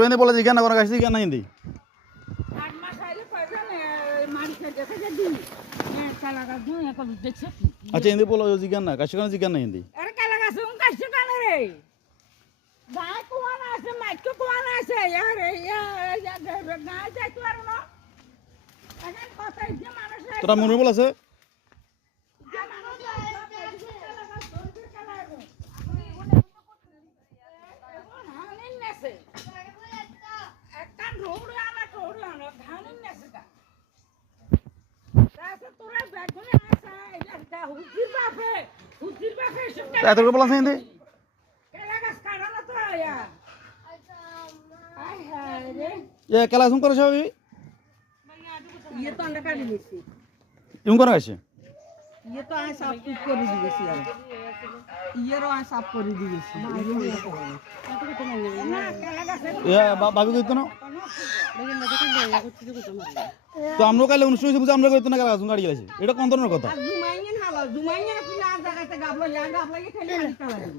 বেঁধে বলে জিজ্ঞাসা না কোনো কাছে জিজ্ঞাসা না হিন্দি আচ্ছা হিন্দি বলো জিজ্ঞাসা না কাছে কোনো জিজ্ঞাসা না। হিন্দি তোরা মনে বল আছে? এত করে বলা হিন্দি এ কেলা করে সবাই ইয়ে তো আয় সাফ করে দিয়েছি আর ইয়েরও আয় সাফ করে দিয়েছি এ বা- ভাবি কইতো না তো আমরা কালে অনুষ্ঠান বুঝে আমরা কইতো না কেলা গাড়ি গেছে এটা কোন ধরনের কথা জুমাইয়েন আপনি আর জায়গাতে গাবলো ইয়া গাবলো ইয়া খেলে কালা দিন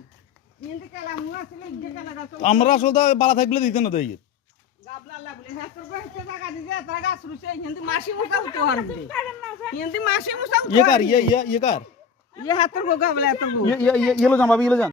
ইন্দি কালা মুয়া ছিল ইন্দি কালা গাছ আমরা আসলে তো বালা থাকলে দিতে না তো গাবলা লাগলে হ্যাঁ তোর বসতে জায়গা দিছে তারা গাছ রুছে ইন্দি মাসি মুসা উঠতে হারবে ইন্দি। মাসি মুসা উঠতে ইয়ে কার ইয়ে ইয়ে ইয়ে কার? ইয়ে হাতর গো গাবলা হাতর গো ইয়ে ইয়ে ইয়ে- ইয়ে লো যান ভাবি ইয়ে লো যান